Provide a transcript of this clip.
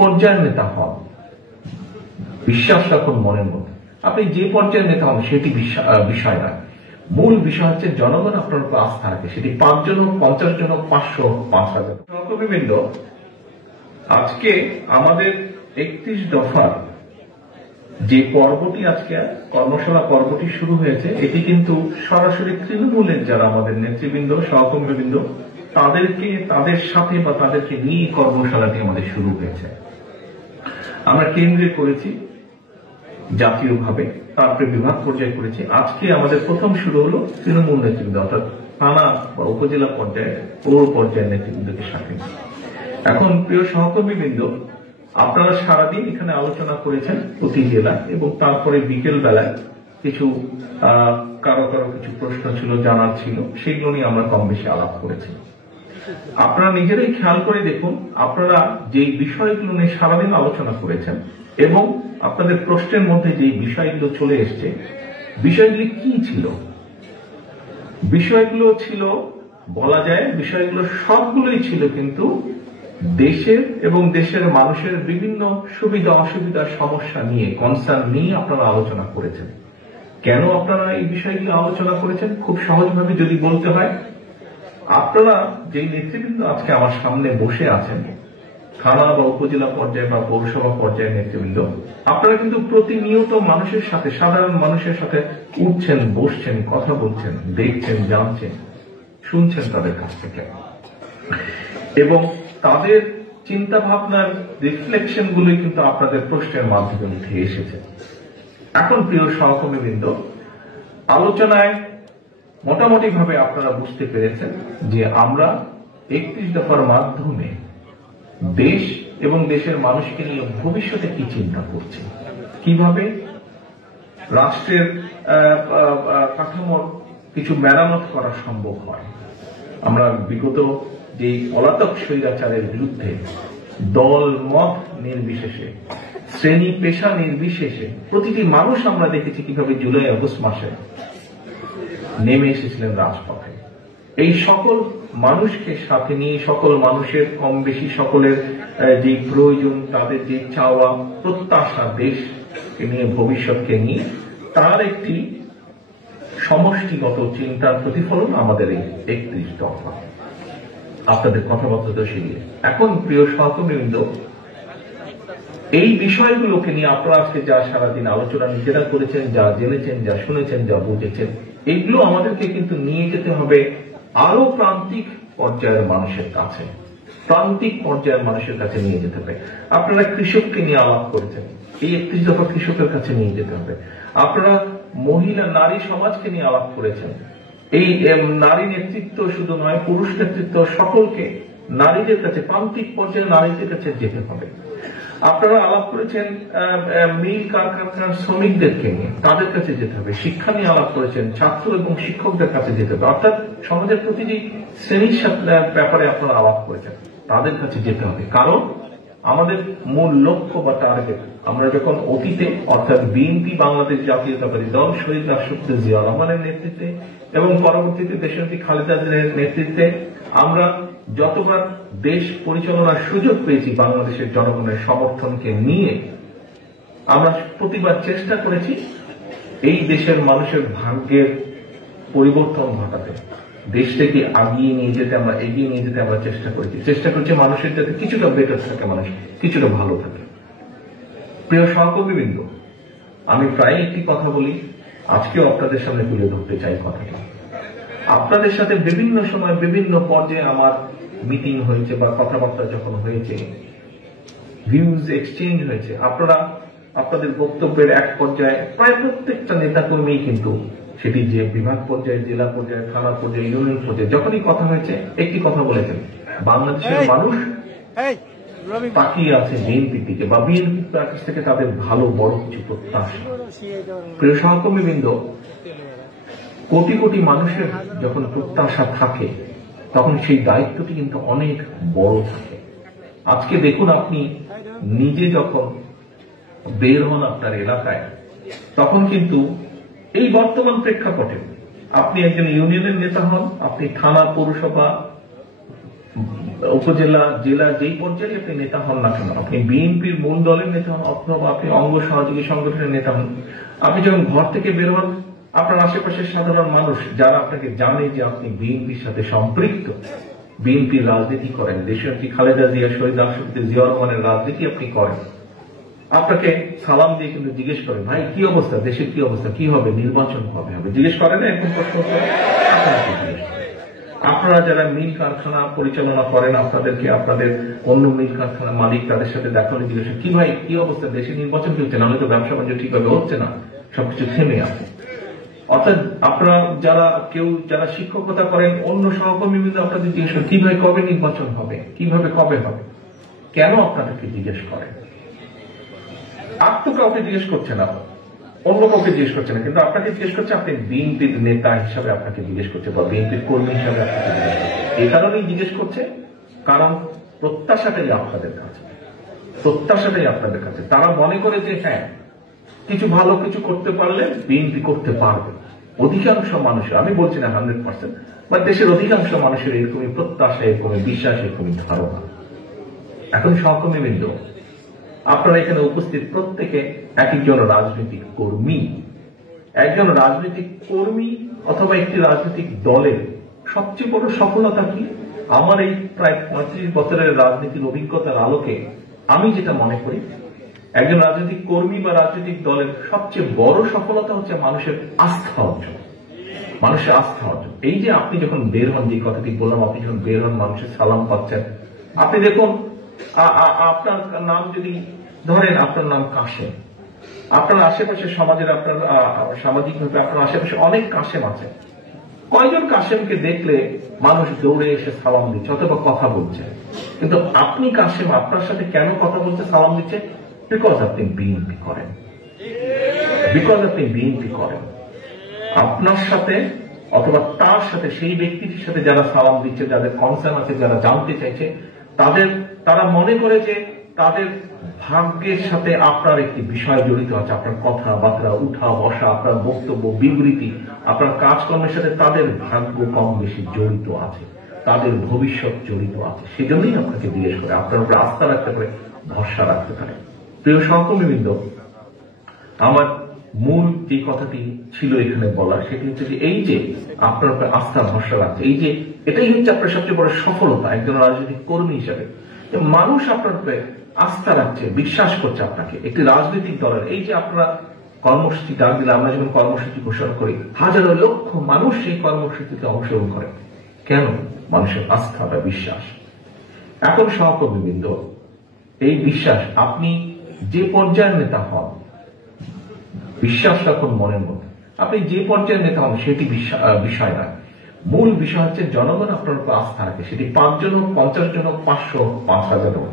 পর্যায়ের নেতা হন, বিশ্বাস রাখুন মনের মধ্যে। আপনি যে পর্যায়ের নেতা হন সেটি বিষয় নয়, মূল বিষয় হচ্ছে জনগণ আপনার উপর আস্থা রাখে, সেটি 5 জন হোক, 50 জন হোক, 500 হোক, 5000। সহকর্মীবৃন্দ, আজকে আমাদের 31 দফার যে পর্বটি, আজকে কর্মশালা পর্বটি শুরু হয়েছে, এটি কিন্তু সরাসরি তৃণমূলের যারা আমাদের নেতৃবৃন্দ, সহকর্মীবৃন্দ, তাদের সাথে বা তাদেরকে নিয়ে কর্মশালাটি আমাদের শুরু হয়েছে। আমরা কেন্দ্রে করেছি, জাতীয়ভাবে, তারপরে বিভাগ পর্যায়ে করেছি। আজকে আমাদের প্রথম শুরু হলো তৃণমূল নেতৃবৃন্দ, অর্থাৎ থানা বা উপজেলা পর্যায়ে, পৌর পর্যায়ের নেতৃবৃন্দকে সাথে। এখন প্রিয় সহকর্মীবৃন্দ, আপনারা সারাদিন এখানে আলোচনা করেছেন প্রতি জেলায়, এবং তারপরে বিকেল বেলায় কিছু কারো কিছু প্রশ্ন ছিল, জানার ছিল, সেগুলো নিয়ে আমরা কম বেশি আলাপ করেছি। আপনারা নিজেরাই খেয়াল করে দেখুন, আপনারা যে বিষয়গুলো নিয়ে সারাদিন আলোচনা করেছেন এবং আপনাদের প্রশ্নের মধ্যে যে বিষয়গুলো চলে এসছে, বিষয়গুলি কি ছিল? বিষয়গুলো ছিল, বলা যায়, বিষয়গুলো সবগুলোই ছিল কিন্তু দেশের এবং দেশের মানুষের বিভিন্ন সুবিধা অসুবিধা, সমস্যা নিয়ে, কনসার্ন নিয়ে আপনারা আলোচনা করেছেন। কেন আপনারা এই বিষয়গুলো আলোচনা করেছেন? খুব সহজভাবে যদি বলতে হয়, আপনারা যে নেতৃবৃন্দ আজকে আমার সামনে বসে আছেন, থানা বা উপজেলা পর্যায়ে বা পৌরসভা পর্যায়ের নেতৃবৃন্দ, আপনারা কিন্তু প্রতিনিয়ত মানুষের সাথে, সাধারণ মানুষের সাথে উঠছেন, বসছেন, কথা বলছেন, দেখছেন, জানছেন, শুনছেন তাদের কাছ থেকে, এবং তাদের চিন্তা ভাবনার রিফ্লেকশন গুলোই কিন্তু আপনাদের প্রশ্নের মাধ্যমে উঠে এসেছে। এখন প্রিয় সহকর্মীবৃন্দ, আলোচনায় মোটামুটি ভাবে আপনারা বুঝতে পেরেছেন যে আমরা 31 দফার মাধ্যমে দেশ এবং দেশের মানুষকে নিয়ে ভবিষ্যতে কি চিন্তা করছি, কিভাবে রাষ্ট্রের কাঠামোর কিছু মেরামত করা সম্ভব হয়। আমরা বিগত যে পলাতক স্বৈরাচারের বিরুদ্ধে দল মত নির্বিশেষে, শ্রেণী পেশা নির্বিশেষে প্রতিটি মানুষ আমরা দেখেছি কিভাবে জুলাই আগস্ট মাসে নেমে এসেছিলেন রাজপথে। এই সকল মানুষকে সাথে নিয়ে, সকল মানুষের কম বেশি সকলের যে প্রয়োজন, তাদের যে চাওয়া প্রত্যাশা, দেশকে নিয়ে, ভবিষ্যৎকে নিয়ে, তার একটি সমষ্টিগত চিন্তার প্রতিফলন আমাদের এই 31 দফা, আপনাদের কথাবার্তা শিখিয়ে। এখন প্রিয় সহকর্মীবৃন্দ, এই বিষয়গুলোকে নিয়ে আপনারা আজকে যা সারাদিন আলোচনা নিজেরা করেছেন, যা জেনেছেন, যা শুনেছেন, যা বুঝেছেন, এগুলো আমাদেরকে কিন্তু নিয়ে যেতে হবে আরো প্রান্তিক পর্যায়ের মানুষের কাছে, প্রান্তিক পর্যায়ের মানুষের কাছে নিয়ে যেতে হবে। আপনারা কৃষককে নিয়ে আলাপ করেছেন, এই 31 দফা কৃষকের কাছে নিয়ে যেতে হবে। আপনারা মহিলা নারী সমাজকে নিয়ে আলাপ করেছেন, এই নারী নেতৃত্ব শুধু নয়, পুরুষ নেতৃত্ব, সকলকে নারীদের কাছে, প্রান্তিক পর্যায়ে নারীদের কাছে যেতে হবে। আপনারা আলাপ করেছেন মিল কারখানার শ্রমিকদেরকে নিয়ে, তাদের কাছে যেতে হবে। শিক্ষা নিয়ে আলাপ করেছেন, ছাত্র এবং শিক্ষকদের কাছে যেতে হবে, অর্থাৎ সমাজের প্রতিটি শ্রেণীর ব্যাপারে আপনারা আলাপ করেছেন, তাদের কাছে যেতে হবে। কারণ আমাদের মূল লক্ষ্য বা টার্গেট, আমরা যখন অতীতে, অর্থাৎ বিএনপি বাংলাদেশ জাতীয়তাবাদী দল শহীদ রাষ্ট্রপতি জিয়া রহমানের নেতৃত্বে এবং পরবর্তীতে দেশনেত্রী খালেদা জিয়ার নেতৃত্বে আমরা যতবার দেশ পরিচালনার সুযোগ পেয়েছি, বাংলাদেশের জনগণের সমর্থনকে নিয়ে আমরা প্রতিবার চেষ্টা করেছি এই দেশের মানুষের ভাগ্যের পরিবর্তন ঘটাতে, দেশটাকে এগিয়ে নিয়ে যেতে আমরা চেষ্টা করেছি মানুষের যাতে কিছুটা বেটার থাকে, মানুষ কিছুটা ভালো থাকে। প্রিয় সহকর্মীবৃন্দ, আমি প্রায় একটি কথা বলি, আজকেও আপনাদের সামনে তুলে ধরতে চাই কথাটা। আপনাদের সাথে বিভিন্ন সময় বিভিন্ন পর্যায়ে আমার মিটিং হয়েছে বা কথাবার্তা যখন হয়েছে, ভিউজ এক্সচেঞ্জ হয়েছে, আপনারা আপনাদের বক্তব্যের এক পর্যায়ে প্রায় প্রত্যেকটা নেতাকর্মী কিন্তু, সেটি যে বিভাগ পর্যায়ে, জেলা পর্যায়ে, থানা পর্যায়ে, ইউনিয়ন পর্যায়ে, যখনই কথা হয়েছে একটি কথা বলেছেন, বাংলাদেশের মানুষ তাকিয়ে আছে বিএনপির দিকে, বা বিএনপির কাছ থেকে তাদের ভালো বড় কিছু প্রত্যাশা। প্রিয় সহকর্মীবৃন্দ, কোটি কোটি মানুষের যখন প্রত্যাশা থাকে, তখন সেই দায়িত্বটি কিন্তু অনেক বড় থাকে। আজকে দেখুন, আপনি নিজে যখন বের হন আপনার এলাকায়, তখন কিন্তু এই বর্তমান প্রেক্ষাপটে আপনি একজন ইউনিয়নের নেতা হন, আপনি থানা, পৌরসভা উপজেলা জেলা যেই পর্যায়ে আপনি নেতা হন না কেন, আপনি বিএনপির মূল দলের নেতা হন অথবা আপনি অঙ্গ সহযোগী সংগঠনের নেতা হন, আপনি যখন ঘর থেকে বের হন আপনার আশেপাশের সাধারণ মানুষ যারা আপনাকে জানে যে আপনি বিএনপির সাথে সম্পৃক্ত, বিএনপির রাজনীতি করেন, দেশনেত্রী খালেদা জিয়া, শহীদ রাষ্ট্রপতি জিয়াউর রহমানের রাজনীতি আপনি করেন, আপনাকে সালাম দিয়ে কিন্তু জিজ্ঞেস করেন ভাই কি অবস্থা, দেশের কি অবস্থা, কি হবে, নির্বাচন কবে হবে, জিজ্ঞেস করেন না এরকম প্রশ্ন আপনাকে জিজ্ঞেস করেন। আপনারা যারা মিল কারখানা পরিচালনা করেন আপনাদেরকে আপনাদের অন্য মিল কারখানা মালিক তাদের সাথে দেখা হলে জিজ্ঞেস কি ভাই কি অবস্থা, দেশে নির্বাচন কি হচ্ছে, নাহলে তো ব্যবসা বাণিজ্য ঠিকভাবে হচ্ছে না, সবকিছু থেমে আছে। অর্থাৎ আপনারা যারা শিক্ষকতা করেন অন্য সহকর্মী কিন্তু আপনাদের জিজ্ঞেস করেন কি ভাই কবে নির্বাচন হবে, কিভাবে কবে হবে, কেন আপনাদেরকে জিজ্ঞেস করেন? আর তো কাউকে জিজ্ঞেস করছে না, অন্য কাউকে জিজ্ঞেস করছে না, কিন্তু আপনাকে জিজ্ঞেস করছে, আপনি বিএনপির নেতা হিসাবে আপনাকে জিজ্ঞেস করছে বা বিএনপির কর্মী হিসাবে আপনাকে জিজ্ঞেস করছে। এই কারণেই জিজ্ঞেস করছে কারণ প্রত্যাশাটাই আপনাদের কাছে, তারা মনে করে যে হ্যাঁ কিছু ভালো কিছু করতে পারলে বিএনপি করতে পারবে। অধিকাংশ মানুষের, আমি বলছি না 100%, বা দেশের অধিকাংশ মানুষের এরকমই প্রত্যাশা, এরকমই বিশ্বাস, এরকমই ধারণা। এখন সহকর্মীবৃন্দ, আপনারা এখানে উপস্থিত প্রত্যেকে এক একজন রাজনৈতিক কর্মী। একজন রাজনৈতিক কর্মী অথবা একটি রাজনৈতিক দলের সবচেয়ে বড় সফলতা কি? আমার এই প্রায় 35 বছরের রাজনীতির অভিজ্ঞতার আলোকে আমি যেটা মনে করি, একজন রাজনৈতিক কর্মী বা রাজনৈতিক দলের সবচেয়ে বড় সফলতা হচ্ছে মানুষের আস্থা অর্জন। এই যে আপনি যখন বের হন, যে কথাটি বললাম, আপনি যখন বের হন মানুষের সালাম পাচ্ছেন, আপনি দেখুন আপনার নাম যদি ধরেন, আপনার নাম কাশেম, আপনার আশেপাশে সমাজের আপনার সামাজিকভাবে আপনার আশেপাশে অনেক কাশেম আছে, কয়জন কাশেমকে দেখলে মানুষ দৌড়ে এসে সালাম দিচ্ছে অথবা কথা বলছে, কিন্তু আপনি কাশেম আপনার সাথে কেন কথা বলছে, সালাম দিচ্ছে? বিকজ আপনি বিএনপি করেন। আপনার সাথে অথবা তার সাথে, সেই ব্যক্তিটির সাথে যারা সালাম দিচ্ছে, যাদের কনসার্ন আছে, যারা জানতে চাইছে, তারা মনে করে যে তাদের ভাগ্যের সাথে আপনার একটি বিষয় জড়িত আছে, আপনার কথাবার্তা, উঠা বসা, আপনার বক্তব্য, বিবৃতি, আপনার কাজকর্মের সাথে তাদের ভাগ্য কম বেশি জড়িত আছে, তাদের ভবিষ্যৎ জড়িত আছে। সেজন্যই আপনাকে জিজ্ঞেস করে, আপনার উপরে আস্থা রাখতে পারে, ভরসা রাখতে পারে। প্রিয় সহকর্মীবৃন্দ, আমার মূল যে কথাটি ছিল এখানে বলা, সেটি হচ্ছে যে এই যে আপনার উপরে আস্থা ভরসা রাখছে, এটাই হচ্ছে আপনার সবচেয়ে বড় সফলতা একজন রাজনৈতিক কর্মী হিসাবে। মানুষ আপনার উপরে আস্থা রাখছে, বিশ্বাস করছে আপনাকে। একটি রাজনৈতিক দলের এই যে আপনারা কর্মসূচি ডাক দিলে, আমরা যখন কর্মসূচি ঘোষণা করি, হাজারো লক্ষ মানুষ সেই কর্মসূচিতে অংশগ্রহণ করে। কেন? মানুষের আস্থা বা বিশ্বাস। এখন সহকর্মীবৃন্দ, এই বিশ্বাস, আপনি যে পর্যায়ের নেতা হন, বিশ্বাস রাখুন মনের মধ্যে, আপনি যে পর্যায়ের নেতা হন সেটি বিষয় নয়। মূল বিষয় হচ্ছে জনগণ আপনার উপর আস্থা রাখে, সেটি 5 জন হোক, 50 জন হোক, 500 হোক, 5000 হোক।